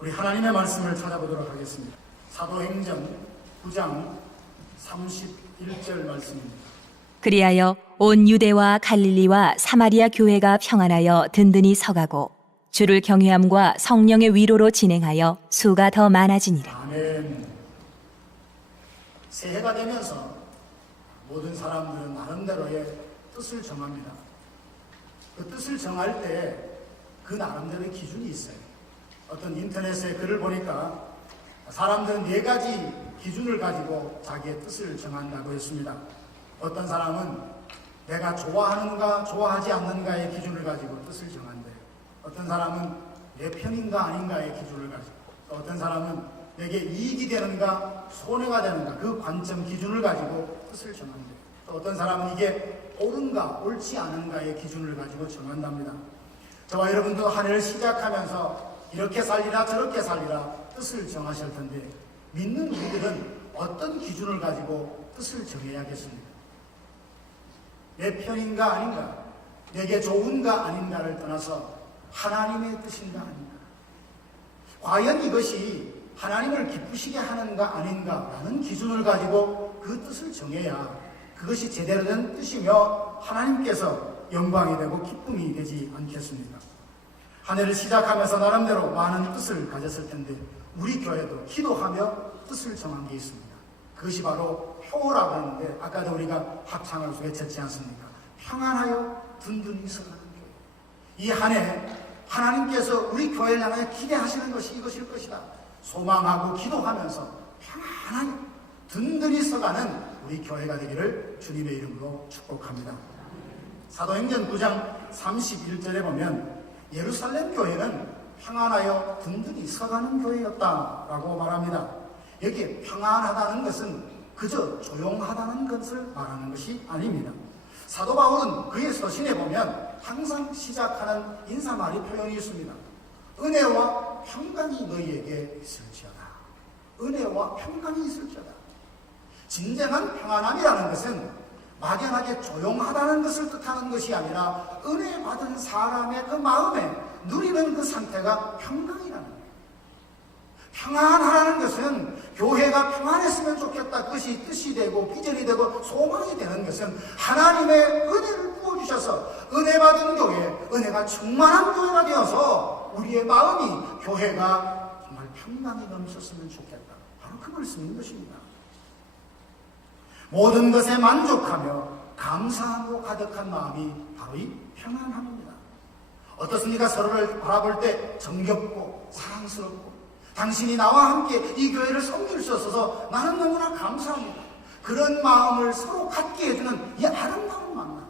우리 하나님의 말씀을 찾아보도록 하겠습니다. 사도행전 9장 31절 말씀입니다. 그리하여 온 유대와 갈릴리와 사마리아 교회가 평안하여 든든히 서가고 주를 경외함과 성령의 위로로 진행하여 수가 더 많아지니라. 아멘. 새해가 되면서 모든 사람들은 나름대로의 뜻을 정합니다. 그 뜻을 정할 때 그 나름대로의 기준이 있어요. 어떤 인터넷에 글을 보니까 사람들은 4가지 기준을 가지고 자기의 뜻을 정한다고 했습니다. 어떤 사람은 내가 좋아하는가 좋아하지 않는가의 기준을 가지고 뜻을 정한대요. 어떤 사람은 내 편인가 아닌가의 기준을 가지고, 또 어떤 사람은 내게 이익이 되는가 손해가 되는가 그 관점 기준을 가지고 뜻을 정한대요. 또 어떤 사람은 이게 옳은가 옳지 않은가의 기준을 가지고 정한답니다. 저와 여러분도 한 해를 시작하면서 이렇게 살리라 저렇게 살리라 뜻을 정하실 텐데, 믿는 우리들은 어떤 기준을 가지고 뜻을 정해야겠습니까? 내 편인가 아닌가, 내게 좋은가 아닌가를 떠나서 하나님의 뜻인가 아닌가, 과연 이것이 하나님을 기쁘시게 하는가 아닌가라는 기준을 가지고 그 뜻을 정해야 그것이 제대로 된 뜻이며 하나님께서 영광이 되고 기쁨이 되지 않겠습니까? 한 해를 시작하면서 나름대로 많은 뜻을 가졌을 텐데, 우리 교회도 기도하며 뜻을 정한 게 있습니다. 그것이 바로 표라고 하는데, 아까도 우리가 합창을 외쳤지 않습니까? 평안하여 든든히 서가는 교회. 이 한 해 하나님께서 우리 교회를 향해 기대하시는 것이 이것일 것이다. 소망하고 기도하면서 평안하게 든든히 서가는 우리 교회가 되기를 주님의 이름으로 축복합니다. 사도행전 9장 31절에 보면 예루살렘 교회는 평안하여 든든히 서가는 교회였다라고 말합니다. 여기에 평안하다는 것은 그저 조용하다는 것을 말하는 것이 아닙니다. 사도 바울은 그의 서신에 보면 항상 시작하는 인사말이 표현이 있습니다. 은혜와 평강이 너희에게 있을지어다. 은혜와 평강이 있을지어다. 진정한 평안함이라는 것은 막연하게 조용하다는 것을 뜻하는 것이 아니라 은혜 받은 사람의 그 마음에 누리는 그 상태가 평강이라는 거예요. 평안하라는 것은 교회가 평안했으면 좋겠다, 그것이 뜻이 되고 비전이 되고 소망이 되는 것은 하나님의 은혜를 부어주셔서 은혜 받은 교회, 은혜가 충만한 교회가 되어서 우리의 마음이 교회가 정말 평강이 넘쳤으면 좋겠다, 바로 그 말씀인 것입니다. 모든 것에 만족하며 감사함으로 가득한 마음이 바로 이 평안함입니다. 어떻습니까? 서로를 바라볼 때 정겹고 사랑스럽고, 당신이 나와 함께 이 교회를 섬길 수 있어서 나는 너무나 감사합니다. 그런 마음을 서로 갖게 해주는 이 아름다운 만남.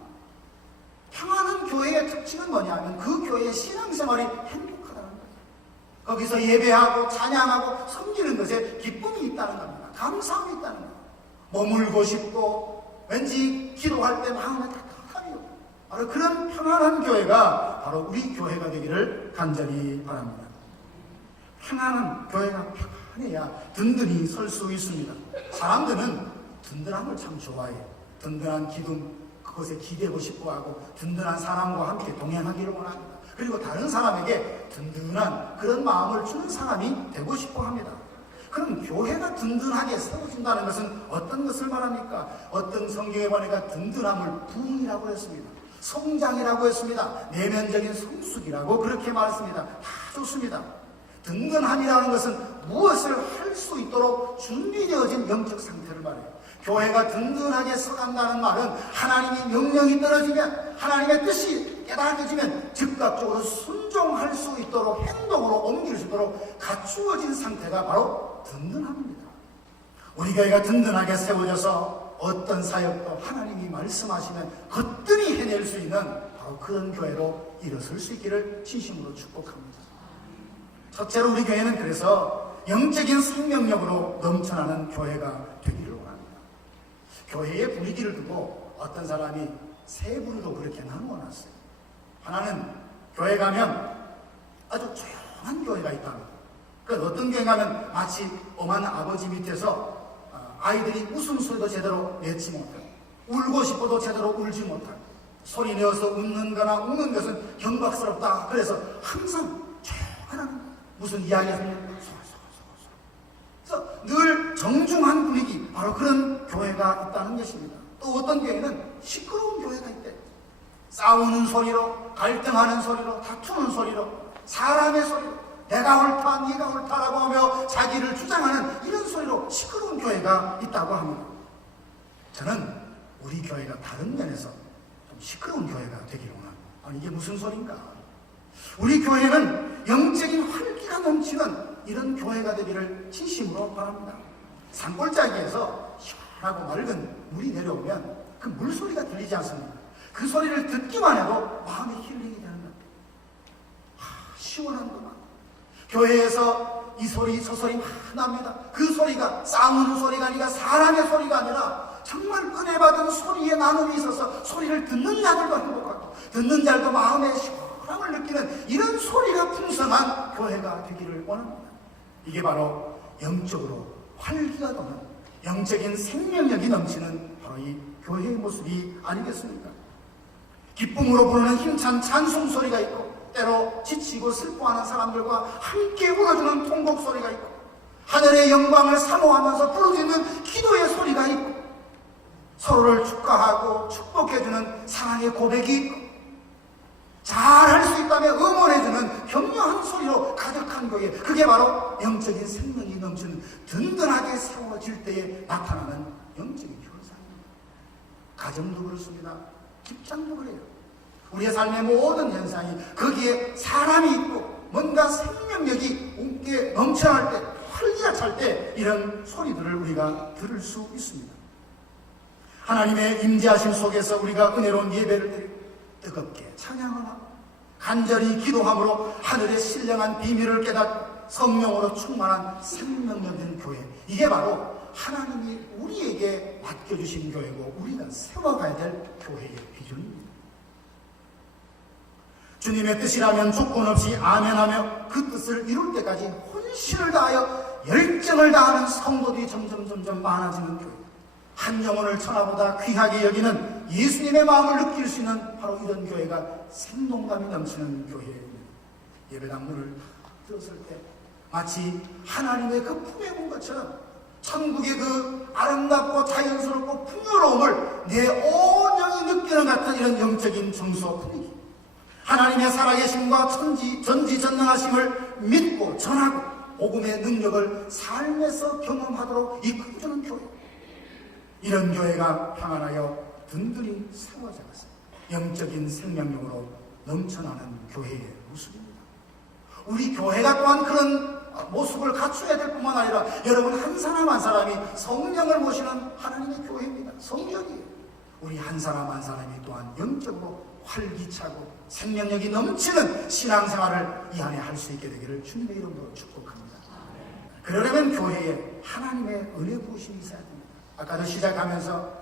평안한 교회의 특징은 뭐냐면 그 교회의 신앙생활이 행복하다는 거예요. 거기서 예배하고 찬양하고 섬기는 것에 기쁨이 있다는 겁니다. 감사함이 있다는 거예요. 머물고 싶고 왠지 기도할 때 마음에 따뜻함이 오고, 바로 그런 평안한 교회가 바로 우리 교회가 되기를 간절히 바랍니다. 평안한 교회가 평안해야 든든히 설 수 있습니다. 사람들은 든든함을 참 좋아해요. 든든한 기둥, 그것에 기대고 싶어하고 든든한 사람과 함께 동행하기를 원합니다. 그리고 다른 사람에게 든든한 그런 마음을 주는 사람이 되고 싶어합니다. 그럼 교회가 든든하게 세워진다는 것은 어떤 것을 말합니까? 어떤 성경에 보니까 든든함을 부흥이라고 했습니다. 성장이라고 했습니다. 내면적인 성숙이라고 그렇게 말했습니다. 다 좋습니다. 든든함이라는 것은 무엇을 할 수 있도록 준비되어진 영적 상태를 말해요. 교회가 든든하게 서간다는 말은 하나님의 명령이 떨어지면, 하나님의 뜻이 깨달아지면 즉각적으로 순종할 수 있도록, 행동으로 옮길 수 있도록 갖추어진 상태가 바로 든든함입니다. 우리 교회가 든든하게 세워져서 어떤 사역도 하나님이 말씀하시면 거뜬히 해낼 수 있는 바로 그런 교회로 일어설 수 있기를 진심으로 축복합니다. 첫째로 우리 교회는 그래서 영적인 생명력으로 넘쳐나는 교회가 되기를 원합니다. 교회의 분위기를 두고 어떤 사람이 세 부류로 그렇게 나누어놨어요. 하나는 교회 가면 아주 조용한 교회가 있답니다. 그러니까 어떤 교회 가면 마치 엄한 아버지 밑에서 아이들이 웃음소리도 제대로 내지 못하고, 울고 싶어도 제대로 울지 못하고, 소리 내어서 웃는 거나 우는 것은 경박스럽다. 그래서 항상 조용하라는 거예요. 무슨 이야기가 생기면 그래서 늘 정중한 분위기, 바로 그런 교회가 있다는 것입니다. 또 어떤 교회는 시끄러운 교회가 있대. 싸우는 소리로, 갈등하는 소리로, 다투는 소리로, 사람의 소리로, 내가 옳다, 네가 옳다라고 하며 자기를 주장하는 이런 소리로 시끄러운 교회가 있다고 합니다. 저는 우리 교회가 다른 면에서 좀 시끄러운 교회가 되기를 원합니다. 아니, 이게 무슨 소린가? 우리 교회는 영적인 활기가 넘치는 이런 교회가 되기를 진심으로 바랍니다. 산골짜기에서 시원하고 맑은 물이 내려오면 그 물소리가 들리지 않습니까? 그 소리를 듣기만 해도 마음이 힐링이 되는 거예요. 시원한구만. 교회에서 이 소리 저 소리 막 납니다. 그 소리가 싸우는 소리가 아니라 사람의 소리가 아니라 정말 은혜 받은 소리의 나눔이 있어서 소리를 듣는 자들도 행복하고 듣는 자들도 마음의 시원함을 느끼는 이런 소리가 풍성한 교회가 되기를 원합니다. 이게 바로 영적으로 활기가 도는 영적인 생명력이 넘치는 바로 이 교회의 모습이 아니겠습니까? 기쁨으로 부르는 힘찬 찬송 소리가 있고, 때로 지치고 슬퍼하는 사람들과 함께 울어주는 통곡 소리가 있고, 하늘의 영광을 사모하면서 부르짖는 기도의 소리가 있고, 서로를 축하하고 축복해주는 사랑의 고백이 있고, 잘할 수 있다며 응원해주는 격려한 소리로 가득한 교회, 그게 바로 영적인 생명이 넘치는 든든하게 세워질 때에 나타나는 영적인 현상입니다. 가정도 그렇습니다. 직장도 그래요. 우리의 삶의 모든 현상이 거기에 사람이 있고 뭔가 생명력이 온게 넘쳐날 때, 활기가 찰 때 이런 소리들을 우리가 들을 수 있습니다. 하나님의 임재하심 속에서 우리가 은혜로운 예배를 드리고 뜨겁게 찬양을 하고 간절히 기도함으로 하늘의 신령한 비밀을 깨닫고 성령으로 충만한 생명력인 교회, 이게 바로 하나님이 우리에게 맡겨주신 교회고 우리가 세워가야 될 교회의 비전입니다. 주님의 뜻이라면 조건 없이 아멘하며 그 뜻을 이룰 때까지 혼신을 다하여 열정을 다하는 성도들이 점점 많아지는 교회, 한 영혼을 천하보다 귀하게 여기는 예수님의 마음을 느낄 수 있는 바로 이런 교회가 생동감이 넘치는 교회입니다. 예배당 문을 들었을 때 마치 하나님의 그 품에 온 것처럼 천국의 그 아름답고 자연스럽고 풍요로움을 내 온 영이 느끼는 같은 이런 영적인 정서 분위기, 하나님의 살아계심과 전지전능하심을 믿고 전하고 복음의 능력을 삶에서 경험하도록 이끌어주는 교회, 이런 교회가 평안하여 든든히 세워져서 영적인 생명력으로 넘쳐나는 교회의 모습입니다. 우리 교회가 또한 그런 모습을 갖춰야 될 뿐만 아니라 여러분 한 사람 한 사람이 성령을 모시는 하나님의 교회입니다. 성령이에요. 우리 한 사람 한 사람이 또한 영적으로 활기차고 생명력이 넘치는 신앙생활을 이 안에 할 수 있게 되기를 주님의 이름으로 축복합니다. 그러려면 교회에 하나님의 은혜 부으심이 있어야 됩니다. 아까도 시작하면서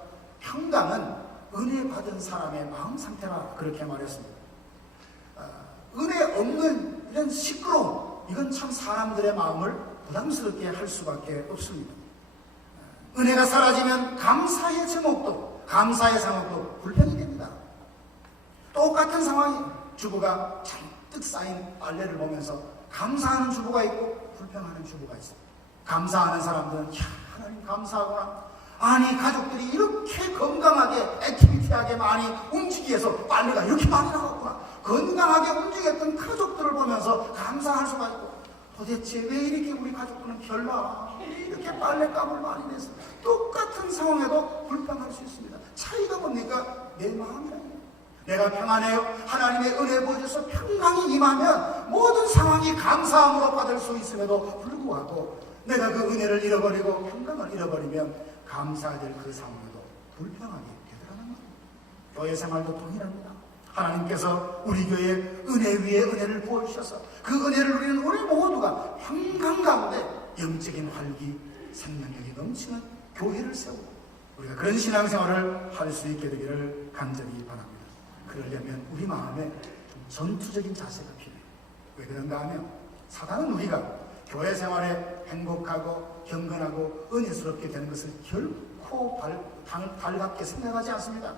평강은 은혜 받은 사람의 마음 상태라 그렇게 말했습니다. 은혜 없는 이런 시끄러움, 이건 참 사람들의 마음을 부담스럽게 할 수밖에 없습니다. 은혜가 사라지면 감사의 제목도, 감사의 상황도 불편이 됩니다. 똑같은 상황이 주부가 잔뜩 쌓인 빨래를 보면서 감사하는 주부가 있고 불평하는 주부가 있어요. 감사하는 사람들은 야, 하나님 감사하구나. 아니 가족들이 이렇게 건강하게 액티비티하게 많이 움직이기 위해서 빨래가 이렇게 많이 나왔구나. 건강하게 움직였던 가족들을 보면서 감사할 수가 있고, 도대체 왜 이렇게 우리 가족들은 별나 이렇게 빨래값을 많이 내서 똑같은 상황에도 불평할 수 있습니다. 차이가 뭡니까? 내 마음이랍니다. 내가 평안해요. 하나님의 은혜 보여줘서 평강이 임하면 모든 상황이 감사함으로 받을 수 있음에도 불구하고 내가 그 은혜를 잃어버리고 평강을 잃어버리면 감사해야 될 그 상황에도 불평하게 되더라는 겁니다. 교회 생활도 동일합니다. 하나님께서 우리 교회에 은혜 위에 은혜를 부어주셔서 그 은혜를 누리는 우리 모두가 평강 가운데 영적인 활기, 생명력이 넘치는 교회를 세우고 우리가 그런 신앙생활을 할 수 있게 되기를 간절히 바랍니다. 그러려면 우리 마음에 전투적인 자세가 필요해요. 왜 그런가 하면 사단은 우리가 교회 생활에 행복하고 경건하고 은혜스럽게 되는 것을 결코 달갑게 생각하지 않습니다.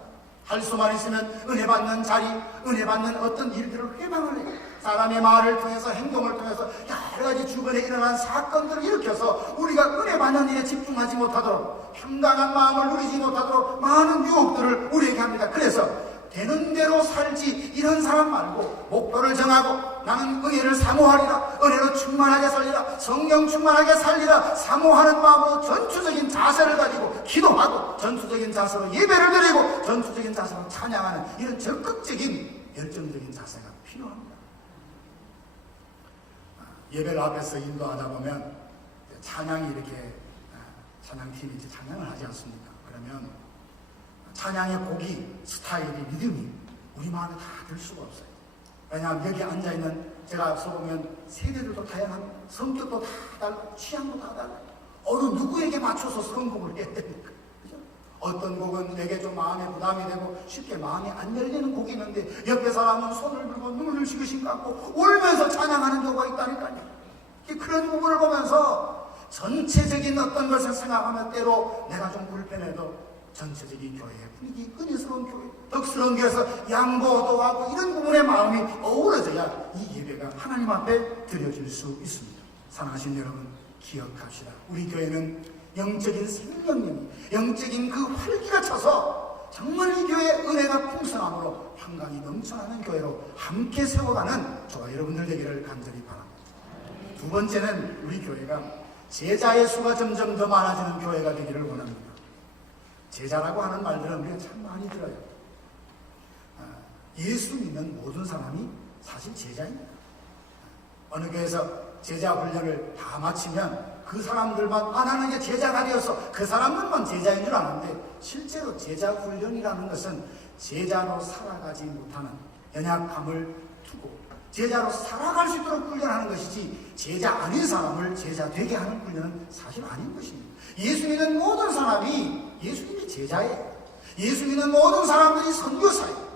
할 수만 있으면 은혜 받는 자리, 은혜 받는 어떤 일들을 회방을 해요. 사람의 말을 통해서 행동을 통해서 여러 가지 주변에 일어난 사건들을 일으켜서 우리가 은혜 받는 일에 집중하지 못하도록 평강한 마음을 누리지 못하도록 많은 유혹들을 우리에게 합니다. 그래서 되는 대로 살지 이런 사람 말고 목표를 정하고 나는 은혜를 사모하리라, 은혜로 충만하게 살리라, 성령 충만하게 살리라, 사모하는 마음으로 전투적인 자세를 가지고 기도하고 전투적인 자세로 예배를 드리고 전투적인 자세로 찬양하는 이런 적극적인 열정적인 자세가 필요합니다. 예배를 앞에서 인도하다 보면 찬양이 이렇게 찬양팀이 이제 찬양을 하지 않습니까? 그러면 찬양의 곡이, 스타일이, 리듬이 우리 마음에 다 들 수가 없어요. 왜냐하면 여기 앉아있는 제가 앞서 보면 세대들도 다양합니다. 성격도 다 달라요. 취향도 다 달라요. 어느 누구에게 맞춰서 선곡을 해야 됩니까? 그죠? 어떤 곡은 내게 좀 마음에 부담이 되고 쉽게 마음이 안 열리는 곡이 있는데 옆에 사람은 손을 들고 눈을 시그시 감고 울면서 찬양하는 경우가 있다니까요. 그런 부분을 보면서 전체적인 어떤 것을 생각하면 때로 내가 좀 불편해도 전체적인 교회의 분위기, 은혜스러운 교회, 덕스러운 교회에서 양보도 하고 이런 부분의 마음이 어우러져야 이 예배가 하나님 앞에 드려질 수 있습니다. 사랑하신 여러분, 기억합시다. 우리 교회는 영적인 생명력이, 영적인 그 활기가 차서 정말 이 교회의 은혜가 풍성함으로 평강이 넘쳐나는 교회로 함께 세워가는 저와 여러분들 되기를 간절히 바랍니다. 두 번째는 우리 교회가 제자의 수가 점점 더 많아지는 교회가 되기를 원합니다. 제자라고 하는 말들은 우리가 참 많이 들어요. 예수 믿는 모든 사람이 사실 제자입니다. 어느 교회에서 제자 훈련을 다 마치면 그 사람들만 나는 이제 제자가 되어서 그 사람들만 제자인 줄 아는데 실제로 제자 훈련이라는 것은 제자로 살아가지 못하는 연약함을 두고 제자로 살아갈 수 있도록 훈련하는 것이지 제자 아닌 사람을 제자 되게 하는 훈련은 사실 아닌 것입니다. 예수 믿는 모든 사람이 예수님이 제자예요. 예수 믿는 모든 사람들이 선교사예요.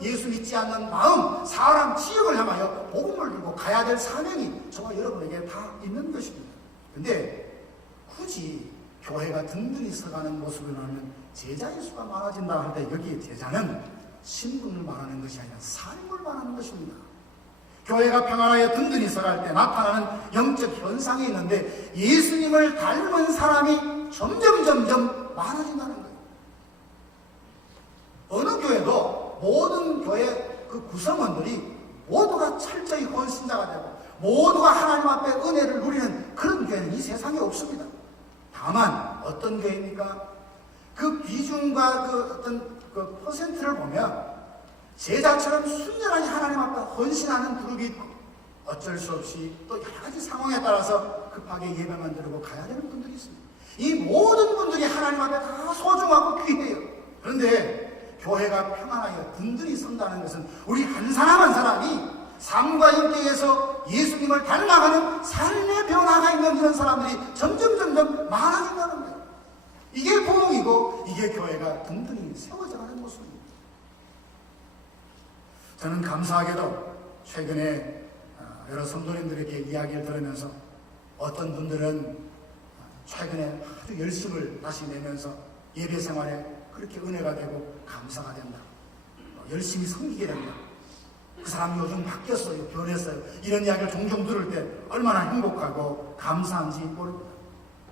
예수 믿지 않는 마음, 사람, 지역을 향하여 복음을 들고 가야 될 사명이 저와 여러분에게 다 있는 것입니다. 근데 굳이 교회가 든든히 서가는 모습을 하면 제자의 수가 많아진다 할 때 여기 제자는 신분을 말하는 것이 아니라 삶을 말하는 것입니다. 교회가 평안하여 든든히 서갈 때 나타나는 영적 현상이 있는데 예수님을 닮은 사람이 점점 많아진다는 거예요. 어느 교회도 모든 교회 그 구성원들이 모두가 철저히 헌신자가 되고 모두가 하나님 앞에 은혜를 누리는 그런 교회는 이 세상에 없습니다. 다만 어떤 교회입니까? 그 비중과 그 어떤 그 퍼센트를 보면 제자처럼 순전하게 하나님 앞에 헌신하는 그룹이 있고 어쩔 수 없이 또 여러 가지 상황에 따라서 급하게 예배만 드리고 가야 되는 분들이 있습니다. 이 모든 분들이 하나님 앞에 다 소중하고 귀해요. 그런데 교회가 평안하여 든든히 선다는 것은 우리 한 사람 한 사람이 삶과 인격에서 예수님을 닮아가는 삶의 변화가 있는 이런 사람들이 점점 많아진다는 거예요. 이게 복음이고 이게 교회가 든든히 세워져가는 모습입니다. 저는 감사하게도 최근에 여러 성도님들에게 이야기를 들으면서 어떤 분들은 최근에 아주 열심을 다시 내면서 예배 생활에 그렇게 은혜가 되고 감사가 된다. 열심히 섬기게 된다. 그 사람이 요즘 바뀌었어요. 변했어요. 이런 이야기를 종종 들을 때 얼마나 행복하고 감사한지 모릅니다.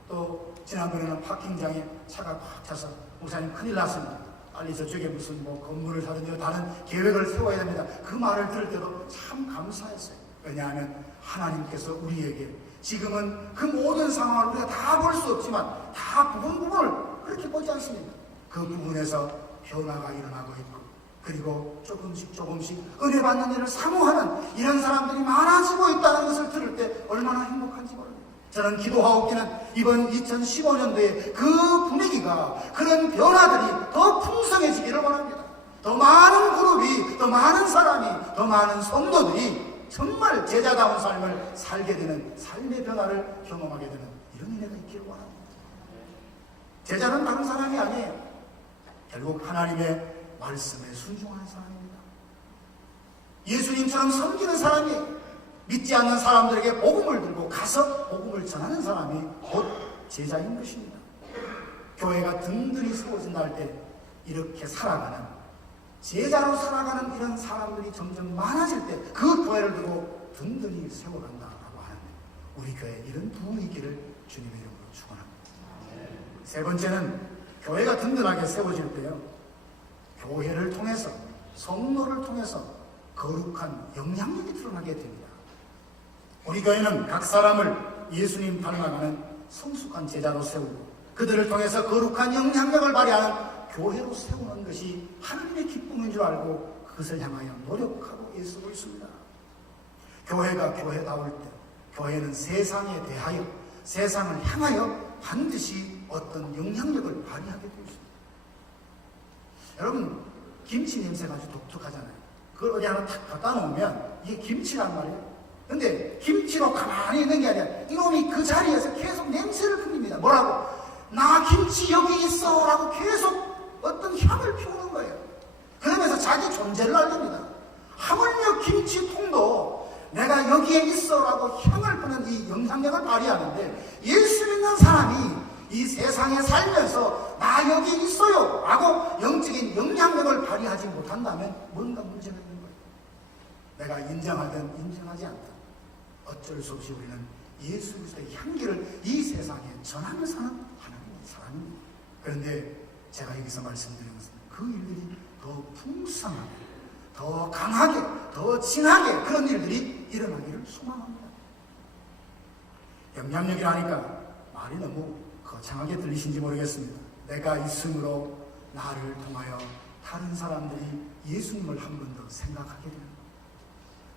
또 지난번에는 파킹장에 차가 꽉 차서 목사님 큰일 났습니다. 빨리 저쪽에 무슨 건물을 사든지 다른 계획을 세워야 됩니다. 그 말을 들을 때도 참 감사했어요. 왜냐하면 하나님께서 우리에게 지금은 그 모든 상황을 우리가 다 볼 수 없지만 다 부분을 그렇게 보지 않습니다. 그 부분에서 변화가 일어나고 있고 그리고 조금씩 은혜 받는 일을 사모하는 이런 사람들이 많아지고 있다는 것을 들을 때 얼마나 행복한지 모릅니다. 저는 기도하옵기는 이번 2015년도에 그 분위기가 그런 변화들이 더 풍성해지기를 원합니다. 더 많은 그룹이, 더 많은 사람이, 더 많은 성도들이 정말 제자다운 삶을 살게 되는 삶의 변화를 경험하게 되는 이런 은혜가 있기를 원합니다. 제자는 다른 사람이 아니에요. 결국 하나님의 말씀에 순종하는 사람입니다. 예수님처럼 섬기는 사람이에요. 믿지 않는 사람들에게 복음을 들고 가서 복음을 전하는 사람이 곧 제자인 것입니다. 교회가 든든히 세워진다 할 때 이렇게 살아가는 제자로 살아가는 이런 사람들이 점점 많아질 때 그 교회를 두고 든든히 세워간다라고 하는데, 우리 교회에 이런 부흥이 있기를 주님의 이름으로 축원합니다. 세 번째는 교회가 든든하게 세워질 때요, 교회를 통해서, 성도를 통해서 거룩한 영향력이 드러나게 됩니다. 우리 교회는 각 사람을 예수님 닮아가는 성숙한 제자로 세우고 그들을 통해서 거룩한 영향력을 발휘하는 교회로 세우는 것이 하나님의 기쁨인 줄 알고 그것을 향하여 노력하고 애쓰고 있습니다. 교회가 교회다울 때, 교회는 세상에 대하여, 세상을 향하여 반드시 어떤 영향력을 발휘하게 되어 있습니다. 여러분, 김치 냄새가 아주 독특하잖아요. 그걸 어디 하나 탁 갖다 놓으면 이게 김치란 말이에요. 근데 김치로 가만히 있는 게 아니라 이놈이 그 자리에서 계속 냄새를 풍깁니다. 뭐라고? 나 김치 여기 있어 라고 계속 어떤 향을 피우는 거예요. 그러면서 자기 존재를 알립니다. 하물며 김치통도 내가 여기에 있어 라고 향을 푸는 이 영향력을 발휘하는데, 예수 믿는 사람이 이 세상에 살면서 나 여기 있어요 라고 영적인 영향력을 발휘하지 못한다면 뭔가 문제가 있는 거예요. 내가 인정하든 인정하지 않든 어쩔 수 없이 우리는 예수 그리스도의 향기를 이 세상에 전하며 사는 하나님의 사람입니다. 그런데 제가 여기서 말씀드리는 것은 그 일들이 더 풍성하게, 더 강하게, 더 진하게 그런 일들이 일어나기를 소망합니다. 영향력이라니까 말이 너무 거창하게 들리신지 모르겠습니다. 내가 있음으로 나를 통하여 다른 사람들이 예수님을 한 번 더 생각하게 됩니다.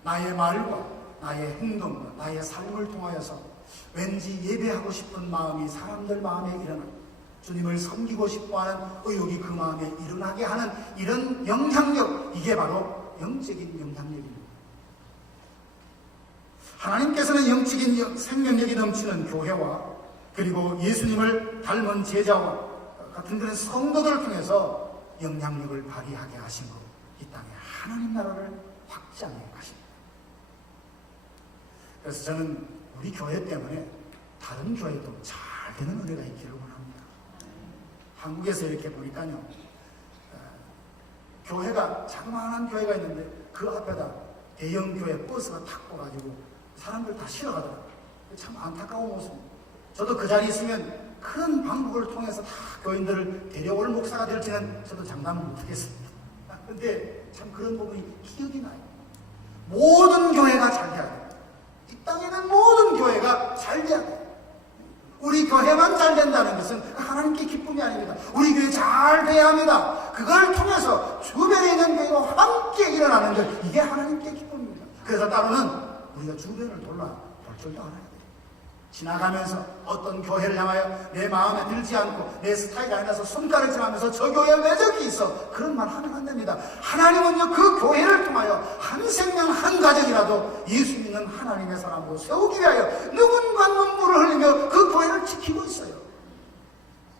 나의 말과 나의 행동과 나의 삶을 통하여서 왠지 예배하고 싶은 마음이 사람들 마음에 일어나고 주님을 섬기고 싶어하는 의욕이 그 마음에 일어나게 하는 이런 영향력, 이게 바로 영적인 영향력입니다. 하나님께서는 영적인 생명력이 넘치는 교회와 그리고 예수님을 닮은 제자와 같은 그런 성도들을 통해서 영향력을 발휘하게 하신 것, 이 땅에 하나님 나라를 확장해 가십니다. 그래서 저는 우리 교회 때문에 다른 교회도 잘 되는 은혜가 있기를 원합니다. 한국에서 이렇게 보니까요, 교회가 자그마한 교회가 있는데 그 앞에다 대형 교회 버스가 탁 떠가지고 사람들 다 실어가더라고요. 참 안타까운 모습입니다. 저도 그 자리에 있으면 큰 방법을 통해서 다 교인들을 데려올 목사가 될지는 저도 장담을 못하겠습니다. 그런데 참 그런 부분이 기억이 나요. 모든 교회가 잘 돼야 돼요. 이 땅에는 모든 교회가 잘 돼야 돼요. 우리 교회만 잘 된다는 것은 하나님께 기쁨이 아닙니다. 우리 교회 잘 돼야 합니다. 그걸 통해서 주변에 있는 교회와 함께 일어나는 것, 이게 하나님께 기쁨입니다. 그래서 따로는 우리가 주변을 볼 줄도 알아야 돼요. 지나가면서 어떤 교회를 향하여 내 마음에 들지 않고 내 스타일이 아니라서 손가락질 하면서 저 교회에 왜 저기 있어, 그런 말 하면 안 됩니다. 하나님은요, 그 교회를 통하여 한 생명 한 가정이라도 예수 믿는 하나님의 사람으로 세우기 위하여 누군가 눈물을 흘리며 그 교회를 지키고 있어요.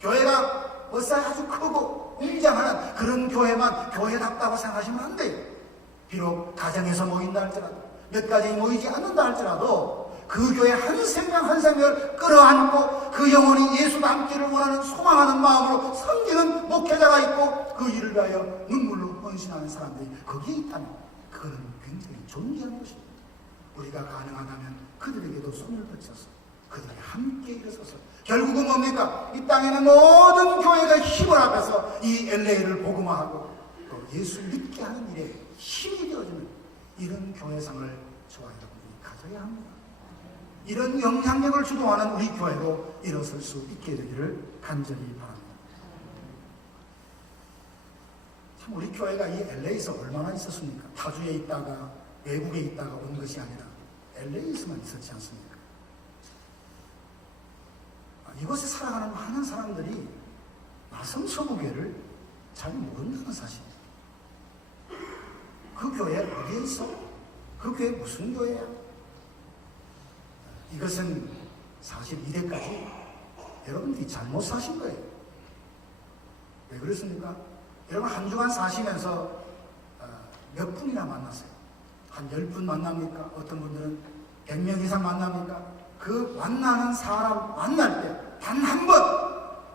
교회가 벌써 아주 크고 웅장한 그런 교회만 교회답다고 생각하시면 안 돼요. 비록 가정에서 모인다 할지라도, 몇 가정이 모이지 않는다 할지라도 그 교회 한 생명 한 생명을 끌어안고 그 영혼이 예수 닮기를 원하는 소망하는 마음으로 섬기는 목회자가 있고 그 일을 위하여 눈물로 헌신하는 사람들이 거기에 있다면 그거는 굉장히 존귀한 것입니다. 우리가 가능하다면 그들에게도 손을 뻗쳐서 그들이 함께 일어서서, 결국은 뭡니까? 이 땅에는 모든 교회가 힘을 합해서 이 LA를 복음화하고 또 예수 믿게 하는 일에 힘이 되어주는 이런 교회상을 저와 여러분이 가져야 합니다. 이런 영향력을 주도하는 우리 교회로 일어설 수 있게 되기를 간절히 바랍니다. 참 우리 교회가 이 LA에서 얼마나 있었습니까? 타주에 있다가 외국에 있다가 온 것이 아니라 LA에서만 있었지 않습니까? 이곳에 살아가는 많은 사람들이 마성 서부교회를 잘 모른다는 사실입니다. 그 교회 어디에 있어? 그 교회 무슨 교회야? 이것은 사실 이때까지 여러분들이 잘못 사신 거예요. 왜 그렇습니까? 여러분 한 주간 사시면서 몇 분이나 만났어요? 한 10분 만납니까? 어떤 분들은 100명 이상 만납니까? 그 만나는 사람 만날 때 단 한 번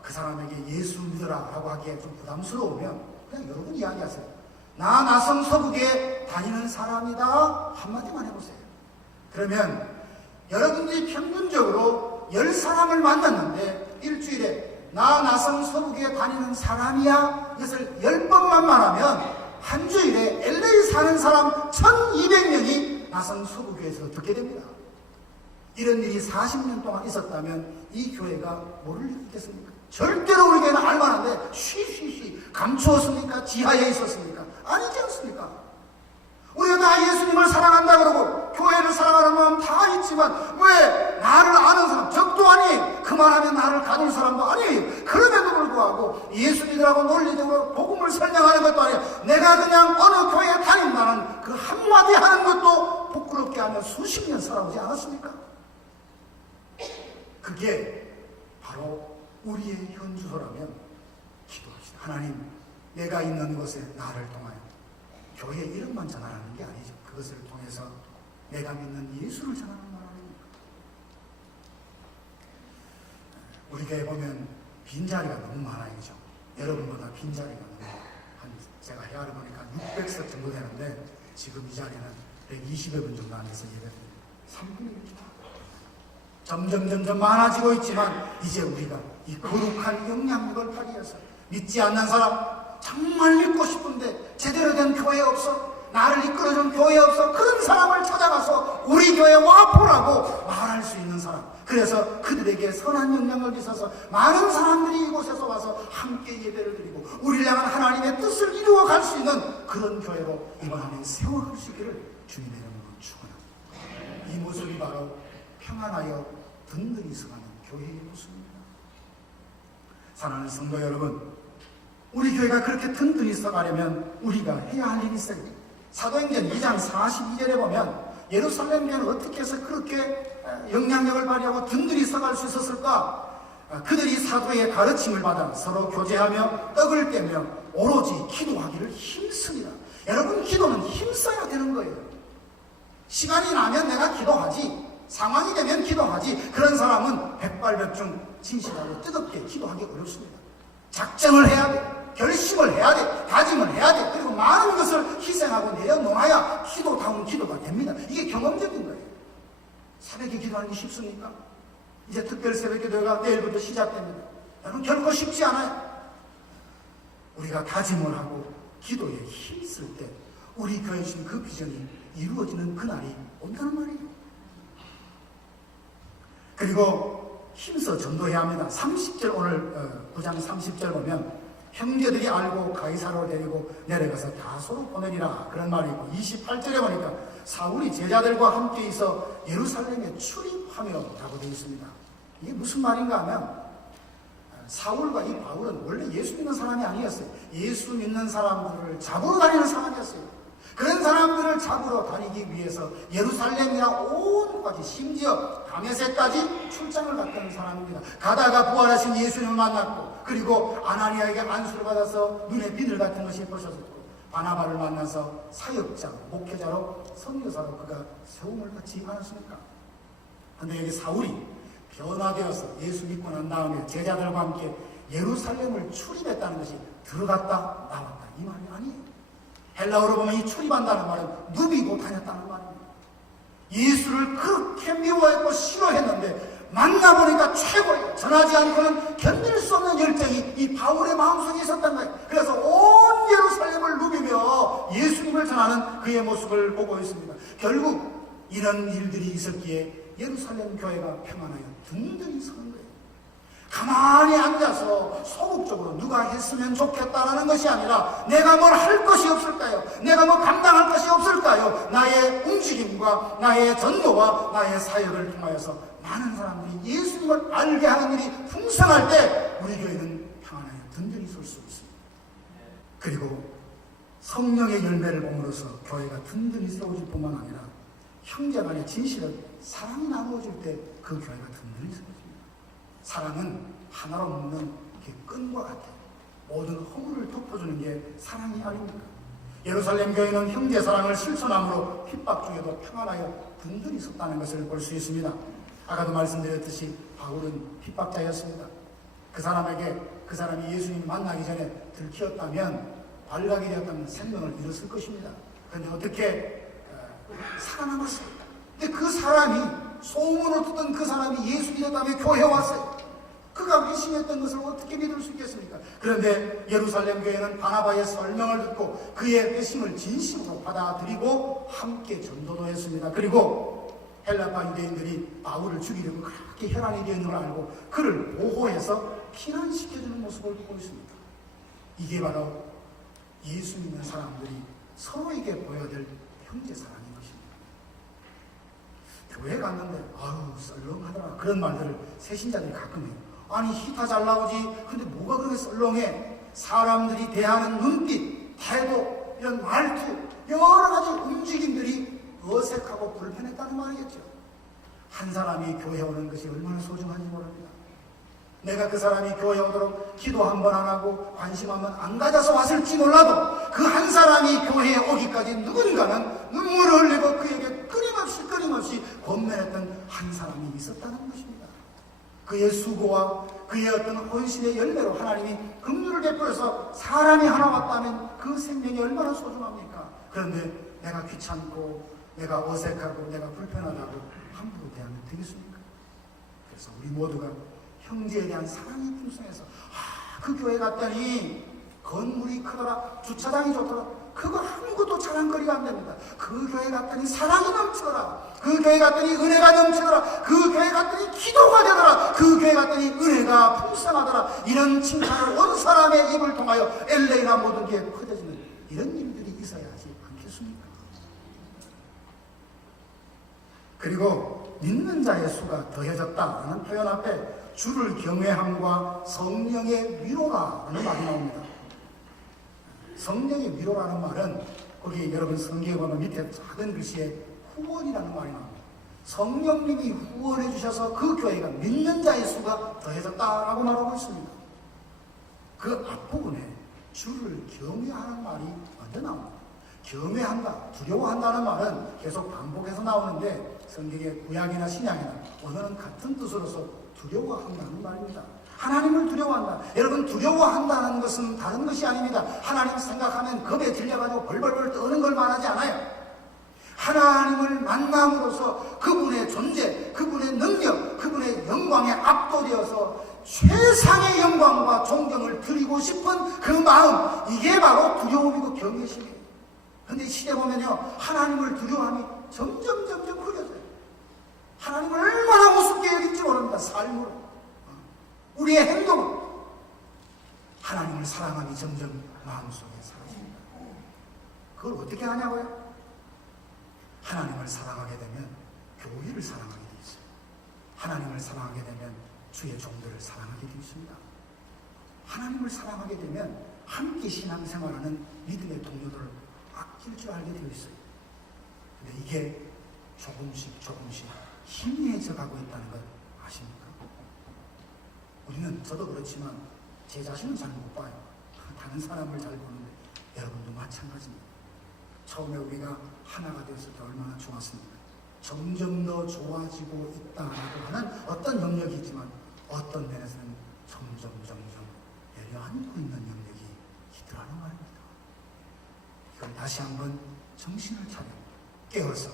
그 사람에게 예수 믿으라 라고 하기에 좀 부담스러우면 그냥 여러분 이야기하세요. 나 나성 서북에 다니는 사람이다 한마디만 해보세요. 그러면 여러분들이 평균적으로 10사람을 만났는데 일주일에 나 나성 서북에 다니는 사람이야 이것을 10번만 말하면 한 주일에 LA 사는 사람 1200명이 나성 서북교회에서 듣게 됩니다. 이런 일이 40년 동안 있었다면 이 교회가 뭐를 있겠습니까? 절대로 우리 교회는 알만한데 쉬쉬쉬 감추었습니까? 지하에 있었습니까? 아니지 않습니까? 우리가 다 예수님을 사랑한다 그러고 교회를 사랑하는 마음 다 있지만 왜 나를 아는 사람 적도 아니 그만하면 나를 가둘 사람도 아니 그럼에도 불구하고 예수 믿으라고 논리적으로 복음을 설명하는 것도 아니야 내가 그냥 어느 교회에 다닌다는 그 한마디 하는 것도 부끄럽게 하며 수십 년 살아오지 않았습니까? 그게 바로 우리의 현주소라면 기도합시다. 하나님 내가 있는 곳에 나를 통하여 교회 이름만 전하는 게 아니죠. 그것을 통해서 내가 믿는 예수를 전하는 말 아닙니까? 우리 교회 보면 빈자리가 너무 많아요. 그죠? 여러분보다 빈자리가 너무 제가 헤아려 보니까 600석 정도 되는데 지금 이 자리는 120여 분 정도 안에서 예배드립니다. 3분의 1입니다. 점점 많아지고 있지만 이제 우리가 이 거룩한 영향력을 발휘해서 믿지 않는 사람 정말 믿고 싶은데 제대로 된 교회 없어 나를 이끌어준 교회 없어 그런 사람을 찾아가서 우리 교회 와보라고 말할 수 있는 사람 그래서 그들에게 선한 영향을 미쳐서 많은 사람들이 이곳에서 와서 함께 예배를 드리고 우리를 향한 하나님의 뜻을 이루어갈 수 있는 그런 교회로 이번 한 해 세워갈 수 있기를 주님의 이름으로 축원합니다. 이 모습이 바로 평안하여 든든히 서가는 교회의 모습입니다. 사랑하는 성도 여러분, 우리 교회가 그렇게 든든히 서가려면 우리가 해야 할 일이 있어요. 사도행전 2장 42절에 보면 예루살렘 교회는 어떻게 해서 그렇게 영향력을 발휘하고 든든히 서갈 수 있었을까? 그들이 사도의 가르침을 받아 서로 교제하며 떡을 떼며 오로지 기도하기를 힘씁니다. 여러분 기도는 힘써야 되는 거예요. 시간이 나면 내가 기도하지 상황이 되면 기도하지 그런 사람은 백발백중 진실하고 뜨겁게 기도하기 어렵습니다. 작정을 해야 돼. 결심을 해야 돼. 다짐을 해야 돼. 그리고 많은 것을 희생하고 내어놓아야 기도다운 기도가 됩니다. 이게 경험적인 거예요. 새벽에 기도하는 게 쉽습니까? 이제 특별 새벽 기도가 내일부터 시작됩니다. 여러분 결코 쉽지 않아요. 우리가 다짐을 하고 기도에 힘쓸 때 우리 교회에 주신 그 비전이 이루어지는 그날이 온다는 말이에요. 그리고 힘써 전도해야 합니다. 30절 오늘 9장 30절 보면 형제들이 알고 가이사로 데리고 내려가서 다소로 보내리라 그런 말이 있고 28절에 보니까 사울이 제자들과 함께 있어 예루살렘에 출입하며 라고 되어 있습니다. 이게 무슨 말인가 하면 사울과 이 바울은 원래 예수 믿는 사람이 아니었어요. 예수 믿는 사람들을 잡으러 다니는 사람이었어요. 그런 사람들을 잡으러 다니기 위해서 예루살렘이나 온까지 심지어 다메섹까지 출장을 갔던 사람입니다. 가다가 부활하신 예수님을 만났고 그리고 아나니아에게 안수를 받아서 눈에 비늘 같은 것이 보셨고 바나바를 만나서 사역자, 목회자로 선교사로 그가 세움을 받지 않았습니까? 그런데 여기 사울이 변화되어서 예수 믿고 난 다음에 제자들과 함께 예루살렘을 출입했다는 것이 들어갔다 나왔다 이 말이 아니에요. 헬라어로 보면 이 출입한다는 말은 누비고 다녔다는 말입니다. 예수를 그렇게 미워했고 싫어했는데 만나보니까 최고예요. 전하지 않고는 견딜 수 없는 열정이 이 바울의 마음속에 있었던 거예요. 그래서 온 예루살렘을 누비며 예수님을 전하는 그의 모습을 보고 있습니다. 결국 이런 일들이 있었기에 예루살렘 교회가 평안하여 든든히 서는 거예요. 가만히 앉아서 소극적으로 누가 했으면 좋겠다라는 것이 아니라 내가 뭘 할 것이 없을까요? 내가 뭐 감당할 것이 없을까요? 나의 움직임과 나의 전도와 나의 사역을 통하여서 많은 사람들이 예수님을 알게 하는 일이 풍성할 때 우리 교회는 평안하여 든든히 설 수 있습니다. 그리고 성령의 열매를 봄으로써 교회가 든든히 세워질 뿐만 아니라 형제간의 진실은 사랑이 나누어질 때 그 교회가 든든히 세워집니다. 사랑은 하나로 묶는 끈과 같아요. 모든 허물을 덮어주는 게 사랑이 아닙니까? 예루살렘 교회는 형제 사랑을 실천함으로 핍박 중에도 평안하여 든든히 섰다는 것을 볼 수 있습니다. 아까도 말씀드렸듯이 바울은 핍박자였습니다. 그 사람이 예수님 만나기 전에 들키었다면 발각이 되었다면 생명을 잃었을 것입니다. 그런데 어떻게 살아남았어요? 근데 그 사람이, 소문을 듣던 그 사람이 예수 믿었다며 교회에 왔어요. 그가 회심했던 것을 어떻게 믿을 수 있겠습니까? 그런데 예루살렘 교회는 바나바의 설명을 듣고 그의 회심을 진심으로 받아들이고 함께 전도도 했습니다. 그리고 헬라파 유대인들이 바울을 죽이려고 그렇게 혈안이 되어 있는 걸 알고 그를 보호해서 피난시켜주는 모습을 보고 있습니다. 이게 바로 예수 믿는 사람들이 서로에게 보여야 될 형제 사랑인 것입니다. 교회 갔는데 아유 썰렁하더라 그런 말들을 새신자들이 가끔 해요. 아니 히타 잘 나오지 근데 뭐가 그렇게 썰렁해? 사람들이 대하는 눈빛, 태도, 이런 말투, 여러 가지 움직임들이 어색하고 불편했다는 말이겠죠. 한 사람이 교회 오는 것이 얼마나 소중한지 모릅니다. 내가 그 사람이 교회 오도록 기도 한 번 안 하고 관심 한 번 안 가져서 왔을지 몰라도 그 한 사람이 교회에 오기까지 누군가는 눈물을 흘리고 그에게 끊임없이 권면했던 한 사람이 있었다는 것입니다. 그의 수고와 그의 어떤 헌신의 열매로 하나님이 긍휼을 베풀어서 사람이 하나 왔다면 그 생명이 얼마나 소중합니까? 그런데 내가 귀찮고 내가 어색하고 내가 불편하다고 함부로 대하면 되겠습니까? 그래서 우리 모두가 형제에 대한 사랑이 풍성해서 그 교회 갔더니 건물이 크더라, 주차장이 좋더라, 그거 아무것도 자랑거리가 안 됩니다. 그 교회 갔더니 사랑이 넘치더라, 그 교회 갔더니 은혜가 넘치더라, 그 교회 갔더니 기도가 되더라, 그 교회 갔더니 은혜가 풍성하더라, 이런 칭찬을 온 사람의 입을 통하여 LA나 모든 게 퍼져지는 이런 일들이 있어야 하지 않겠습니까? 그리고 믿는 자의 수가 더해졌다라는 표현 앞에 주를 경외함과 성령의 위로라는 말이 나옵니다. 성령의 위로라는 말은 거기 여러분 성경에 보면 밑에 작은 글씨에 후원이라는 말이 나옵니다. 성령님이 후원해 주셔서 그 교회가 믿는 자의 수가 더해졌다라고 말하고 있습니다. 그 앞부분에 주를 경외하는 말이 먼저 나옵니다. 경외한다, 두려워한다는 말은 계속 반복해서 나오는데 성경의 구약이나 신약이나 오늘은 같은 뜻으로서 두려워한다는 말입니다. 하나님을 두려워한다. 여러분 두려워한다는 것은 다른 것이 아닙니다. 하나님 생각하면 겁에 질려가지고 벌벌벌 떠는 걸 말하지 않아요. 하나님을 만남으로써 그분의 존재, 그분의 능력, 그분의 영광에 압도되어서 최상의 영광과 존경을 드리고 싶은 그 마음, 이게 바로 두려움이고 경외심이에요. 그런데 시대 보면요, 하나님을 두려워함이 점점 흐려져요. 하나님을 얼마나 우습게 여긴지 모릅니다. 삶으로, 우리의 행동은 하나님을 사랑함이 점점 마음속에 사라집니다. 그걸 어떻게 하냐고요? 하나님을 사랑하게 되면 교회를 사랑하게 되어 있어요. 하나님을 사랑하게 되면 주의 종들을 사랑하게 되어 있습니다. 하나님을 사랑하게 되면 함께 신앙생활하는 믿음의 동료들을 아낄 줄 알게 되어 있어요. 근데 이게 조금씩 희미해져 가고 있다는 것 아십니까? 우리는, 저도 그렇지만 제 자신은 잘 못 봐요. 다른 사람을 잘 보는데 여러분도 마찬가지입니다. 처음에 우리가 하나가 되었을 때 얼마나 좋았습니까? 점점 더 좋아지고 있다라고 하는 어떤 영역이 있지만 어떤 면에서는 점점 내려앉고 있는 영역이 있더라는 말입니다. 이걸 다시 한번 정신을 차려 깨어서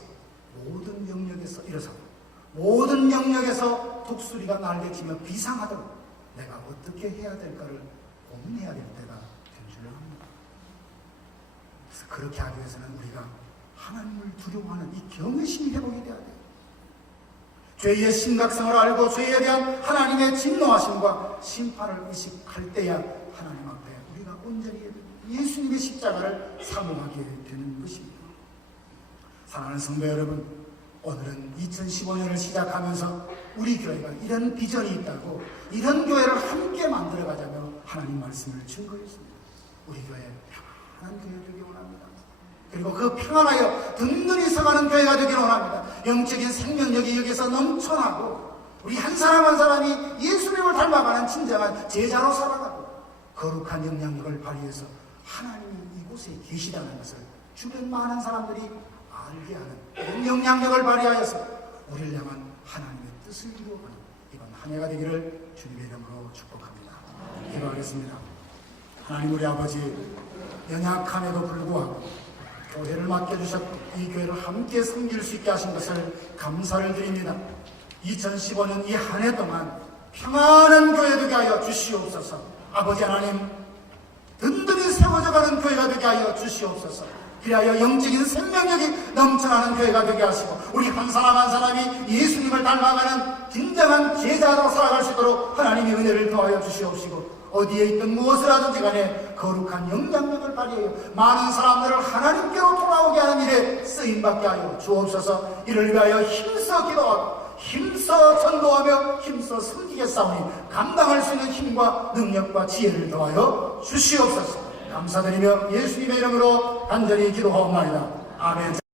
모든 영역에서 일어서고 모든 영역에서 독수리가 날개치며 비상하도록 내가 어떻게 해야 될까를 고민해야 될 때가 된 줄 압니다. 그래서 그렇게 하기 위해서는 우리가 하나님을 두려워하는 이 경외심이 회복이 돼야 돼요. 죄의 심각성을 알고 죄에 대한 하나님의 진노하심과 심판을 의식할 때야 하나님 앞에 우리가 온전히 예수님의 십자가를 사모하게 되는 것입니다. 사랑하는 성도 여러분, 오늘은 2015년을 시작하면서 우리 교회가 이런 비전이 있다고, 이런 교회를 함께 만들어가자며 하나님 말씀을 증거했습니다. 우리 교회 평안한 교회 되기 원합니다. 그리고 그 평안하여 든든히 서가는 교회가 되기를 원합니다. 영적인 생명력이 여기서 넘쳐나고 우리 한 사람 한 사람이 예수님을 닮아가는 진정한 제자로 살아가고 거룩한 영향력을 발휘해서 하나님이 이곳에 계시다는 것을 주변 많은 사람들이 알게 하는 이런 영향력을 발휘하여서 우리를 향한 하나님의 뜻을 이루어가는 이번 한 해가 되기를 주님의 이름으로 축복합니다. 기도하겠습니다. 하나님 우리 아버지, 연약함에도 불구하고 교회를 맡겨주셨고 이 교회를 함께 섬길 수 있게 하신 것을 감사를 드립니다. 2015년 이 한 해 동안 평안한 교회 되게 하여 주시옵소서. 아버지 하나님, 든든히 세워져가는 교회가 되게 하여 주시옵소서. 그리하여 영적인 생명력이 넘쳐나는 교회가 되게 하시고 우리 한 사람 한 사람이 예수님을 닮아가는 진정한 제자로 살아갈 수 있도록 하나님의 은혜를 더하여 주시옵시고, 어디에 있든 무엇을 하든지 간에 거룩한 영향력을 발휘하여 많은 사람들을 하나님께로 돌아오게 하는 일에 쓰임받게 하여 주옵소서. 이를 위하여 힘써 기도하고 힘써 전도하며 힘써 섬기겠사오니 감당할 수 있는 힘과 능력과 지혜를 더하여 주시옵소서. 감사드리며 예수님의 이름으로 간절히 기도하옵나이다. 아멘.